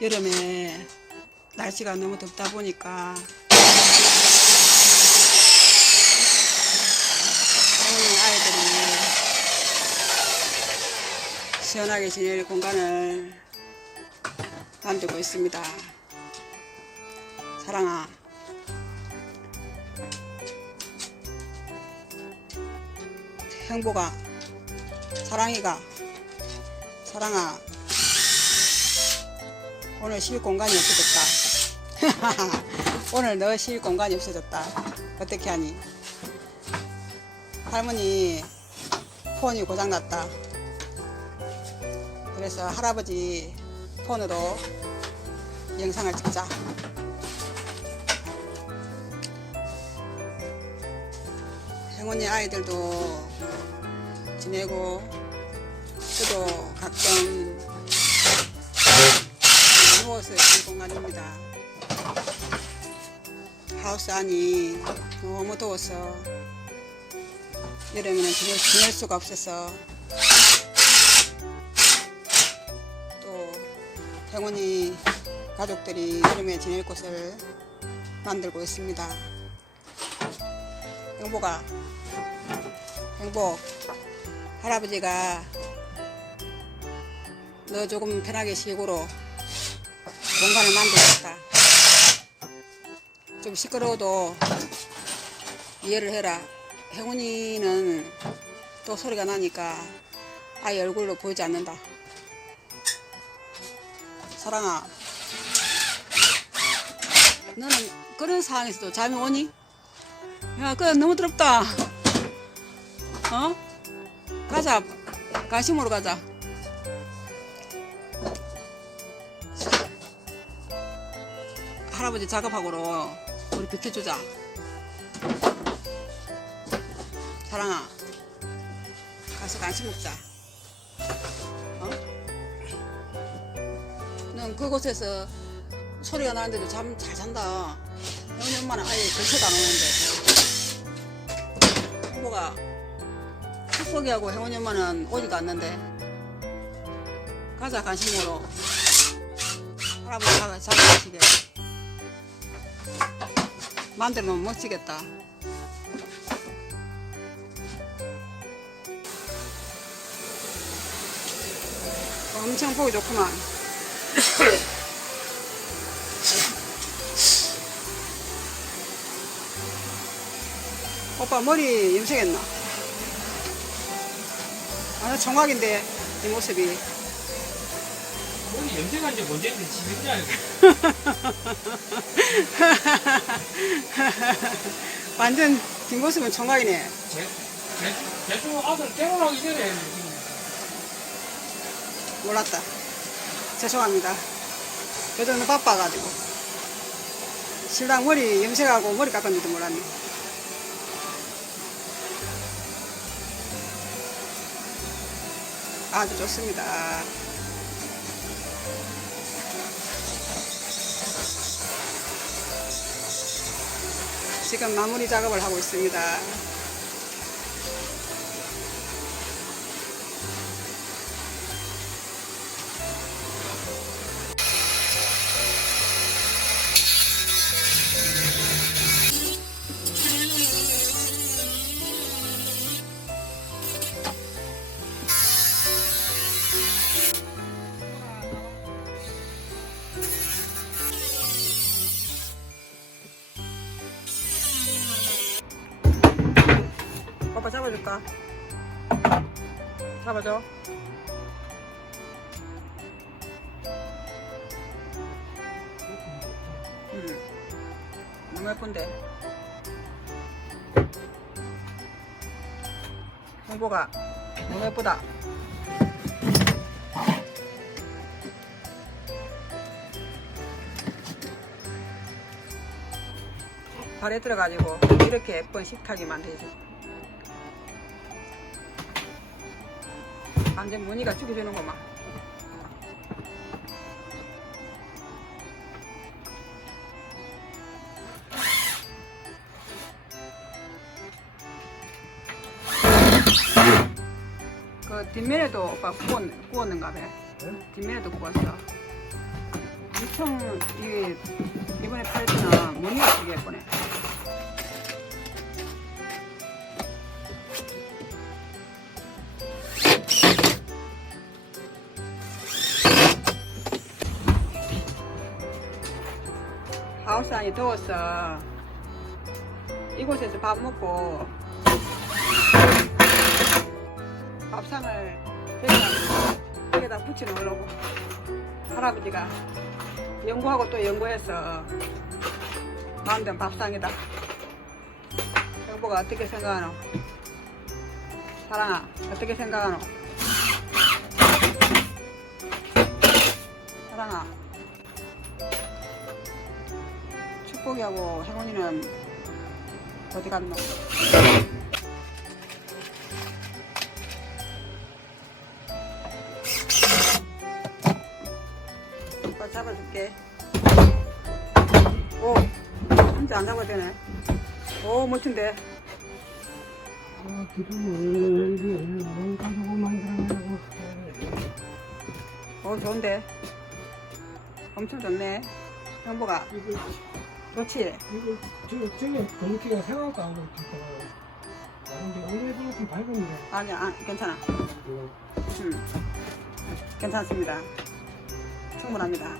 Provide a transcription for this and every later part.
여름에 날씨가 너무 덥다 보니까 오늘 아이들이 시원하게 지낼 공간을 만들고 있습니다. 사랑아. 행복아. 사랑이가. 사랑아. 오늘 쉴 공간이 없어졌다. 오늘 너 쉴 공간이 없어졌다. 어떻게 하니? 할머니 폰이 고장났다. 그래서 할아버지 폰으로 영상을 찍자. 행운이 아이들도 지내고 저도 가끔 누워서 쉴 공간입니다. 하우스 안이 너무 더워서 여름에는 지낼, 지낼 수가 없어서 또 행운이 가족들이 여름에 지낼 곳을 만들고 있습니다. 행복아, 행복, 할아버지가 너 조금 편하게 쉬고로 공간을 만들었다. 좀 시끄러워도 이해를 해라. 행운이는 또 소리가 나니까 아예 얼굴로 보이지 않는다. 사랑아, 너는 그런 상황에서도 잠이 오니? 야, 그 너무 더럽다. 어? 가자. 가심으로 가자. 할아버지 작업하고로 우리 비켜주자. 사랑아, 가서 간식 먹자. 어? 넌 그곳에서 소리가 나는데도 잠 잘 잔다. 영희 엄마는 아예 걸쳐도 안 오는데. 후보가 축복이하고 행운이 엄마는 오지도 않는데. 가자, 간식 먹으러. 할아버지 가- 작업하시게. 만들면 멋지겠다. 엄청 보기 좋구만. 오빠 머리 염색했나? 아, 나 청각인데 이 모습이. 머리 염색한 지 언제인지 지금지 알고 완전 뒷모습은 청각이네. 제, 제, 대충 아들 결혼하기 전에 몰랐다. 죄송합니다. 요즘은 바빠가지고. 신랑 머리 염색하고 머리 깎았는지도 몰랐네. 아주 좋습니다. 지금 마무리 작업을 하고 있습니다. 홍보가 너무 예쁘다. 발에 들어가지고 이렇게 예쁜 식탁이 만들지. 완전 무늬가 죽여주는구만. 뒷면에도 오빠 구웠, 구웠는가 봐. 네? 뒷면에도 구웠어. 엄청 이 이번에 팔지는 무늬가 되게 예쁘네. 하우스 안이 더웠어. 이곳에서 밥 먹고 밥상을 여기다, 여기다 붙여 놓으려고 할아버지가 연구하고 또 연구해서 만든 밥상이다. 여보가 어떻게 생각하노? 사랑아 어떻게 생각하노? 사랑아 축복이하고 행운이는 어디 갔노? 잡아줄게. 오, 진짜 안 잡아도 되네. 오, 멋진데. 아, 기름을 이게 가지고 만들어내고. 오, 좋은데. 엄청 좋네. 형보가 좋지? 이거, 저, 저게 공기가 생각도 안 하고 있겠다. 근데 오늘도 좀 밝은데. 아니야, 아, 괜찮아. 이거 음, 괜찮습니다. 충분합니다.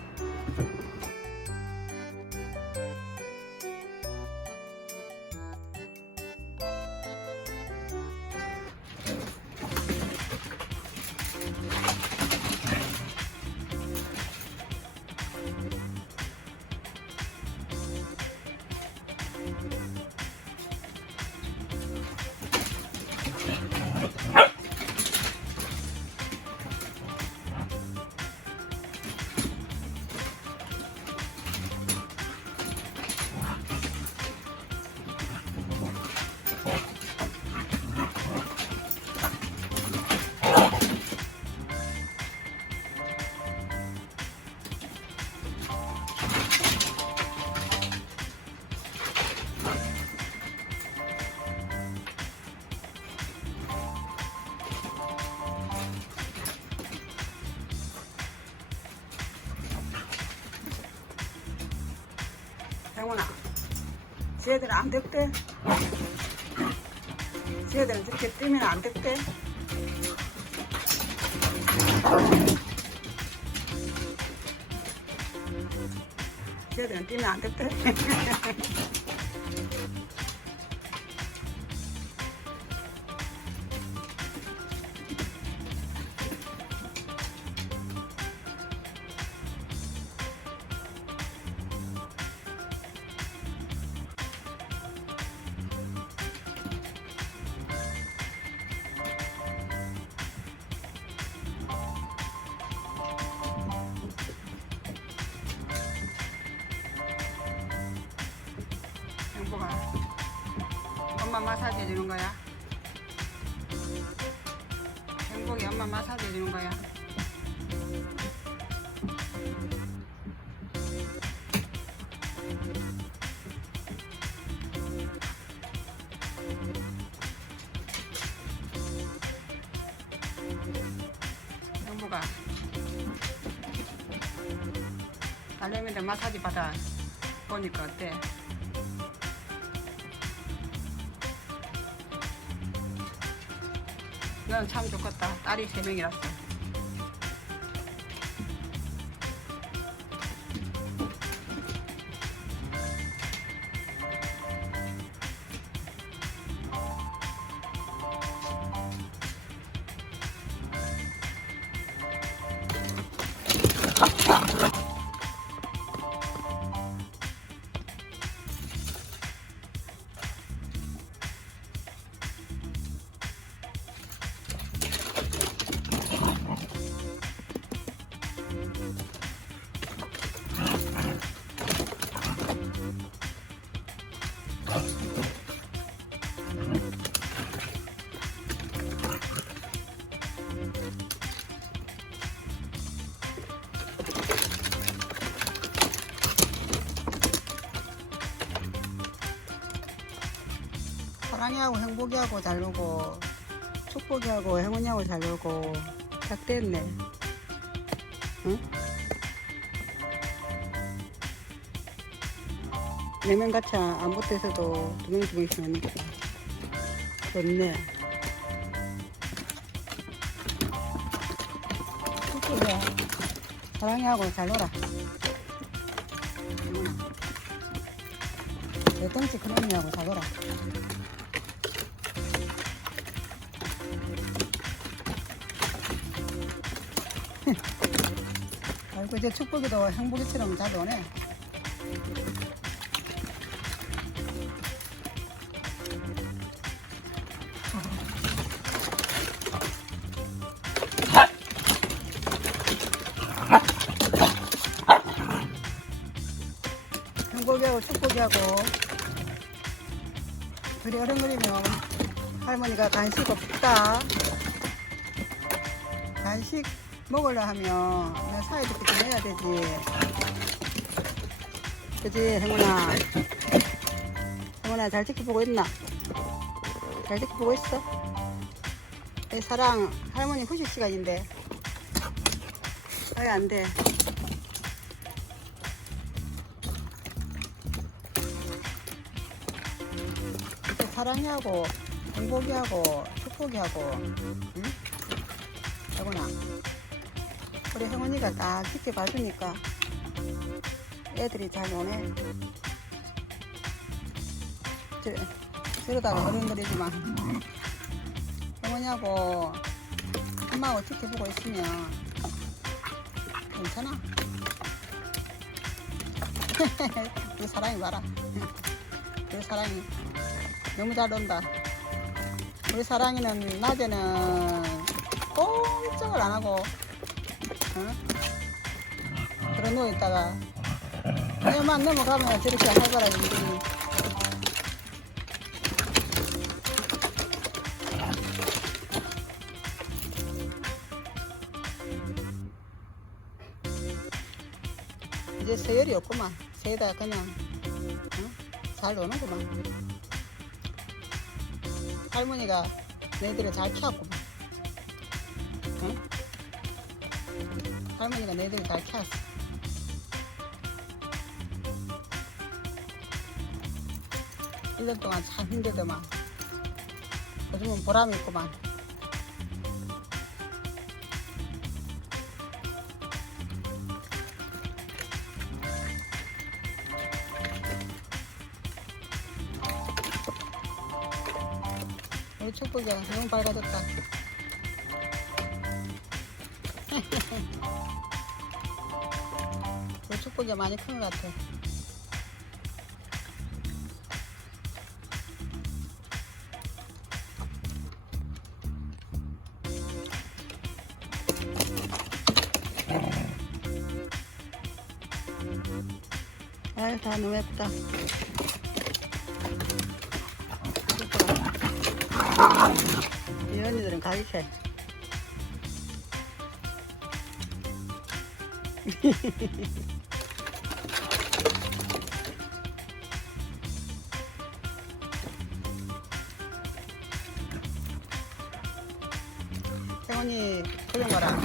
쟤들은 안 득대? 쟤들은 저렇게 뜨면 안 득대? 쟤들은 뛰면 안 득대? 행복아, 엄마 마사지 해주는 거야. 행복이 엄마 마사지 해주는 거야. 행복아, 딸내미들 마사지 받아 보니까 어때? 넌참 좋겠다. 딸이 세 명이라서. 사랑이하고 행복이하고 잘 놀고 축복이하고 행운이하고 잘 놀고 딱 됐네. 응? 네명 같이 안 붙어서도 두 명 두 명씩 하는 거다. 좋네. 축복이야. 사랑이하고 잘 놀아. 내 덩치 큰 언니하고 잘 놀아. 아이고 이제 축복이도 행복이처럼 잘 노네. 행복이하고 축복이하고 둘이 어른거리면 할머니가 간식 없다. 간식 먹으려 하면 내 사이드부터 좀 해야 되지. 그지, 행운아? 행운아, 잘 지켜보고 있나? 잘 지켜보고 있어? 내 사랑, 할머니 후식 시간인데. 왜안 돼? 사랑이하고, 행복이하고, 축복이하고, 응? 행운아. 우리 행운이가 딱 지켜봐주니까 애들이 잘 노네. 저, 저러다가 어른들이지만 행운이하고 엄마하고 지켜보고 있으면 괜찮아. 우리 사랑이 봐라. 우리 사랑이 너무 잘 논다. 우리 사랑이는 낮에는 꼼짝을 안 하고 어? 그런 누워 있다가 그만 넘어가면 저렇게 활발하게 이제 세열이 없구만 세다 그냥 어? 잘 노는구만 할머니가 너희들을 잘 키웠구만 응? 할머니가 너희들 잘 키웠어. 일 년 동안 참 힘들더만. 요즘은 보람이 있구만. 우리 축복이가 너무 밝아졌다. 우리 축복이가 많이 큰 것 같아. 아유, 다 누웠다. 이 언니들은 가기 싫 태훈이 표정 봐라.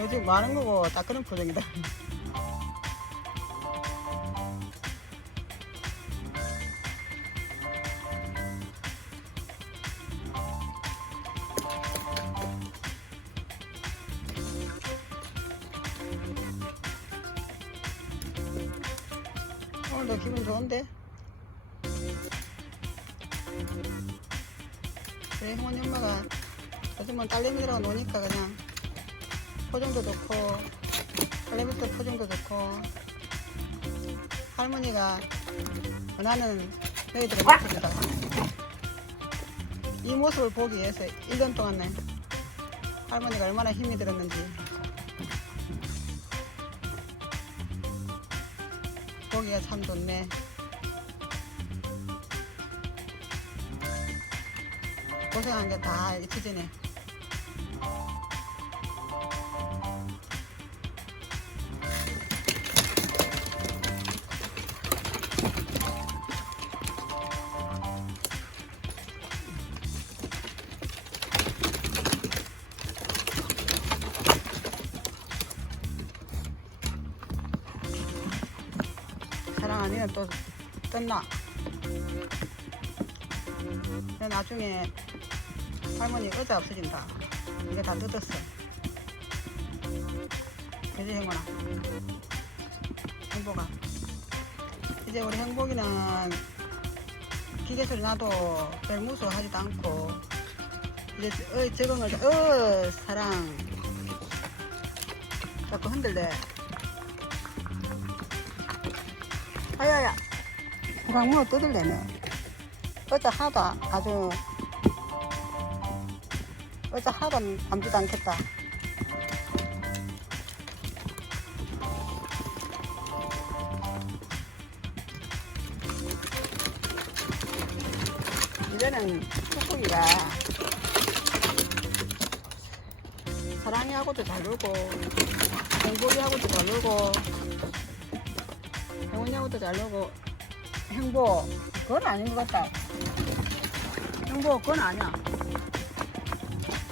요즘 뭐 하는 거고 딱 그런 표정이다. 오늘도 기분 좋은데? 우리 형원이 엄마가 요즘은 딸내미들하고 노니까 그냥 표정도 좋고 딸내미들 표정도 좋고 할머니가 원하는 너희들의 모습이다 이 모습을 보기 위해서 1년 동안 내 할머니가 얼마나 힘이 들었는지 보기가 참 좋네. 고생한 게 다 잊혀지네 근데 나중에 할머니 의자 없어진다. 이게 다 뜯었어. 그지, 행복아? 행복아. 이제 우리 행복이는 기계 소리 나도 별 무서워하지도 않고, 이제 어, 적응을, 어, 사랑. 자꾸 흔들래. 아야야. 강문어 뜯을래네. 어제 하도 아주, 어제 하도 남지도 않겠다. 이제는 꾹꾹이가 사랑이하고도 잘 놀고 행복이하고도 잘 놀고 행운이하고도 잘 놀고 행복 그건 아닌 것 같다. 행복 그건 아니야.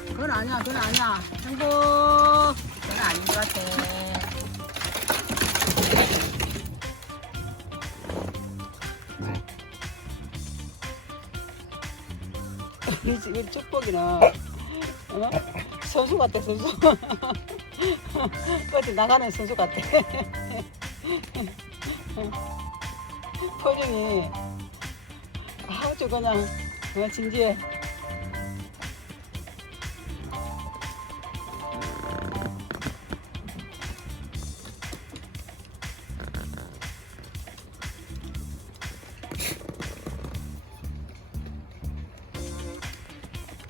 그건 아니야 그건 아니야. 행복 그건 아닌 것 같아. 우리 축복이는 어? 선수 같아 선수. 어디 나가는 선수 같아 표정이. 아주 그냥 어, 진지해.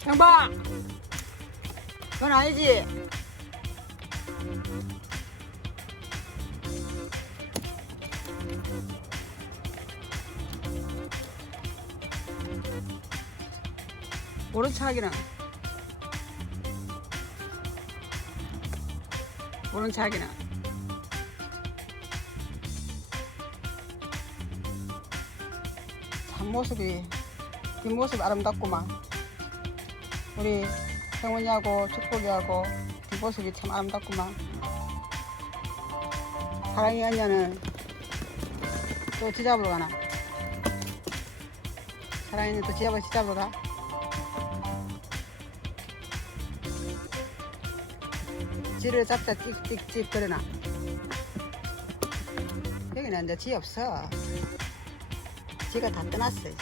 양반 그건 아니지 척하기는 모른 척하기는 참 모습이 뒷모습 아름답구만. 우리 성훈이하고 축복이하고 뒷모습이 참 아름답구만. 사랑이 언니는 또 지잡으러 가나? 사랑이는 또 지잡아 지잡으러 가 지를 잡자 찍찍찍 그러나. 여기는 이제 지 없어. 지가 다 떠났어 이제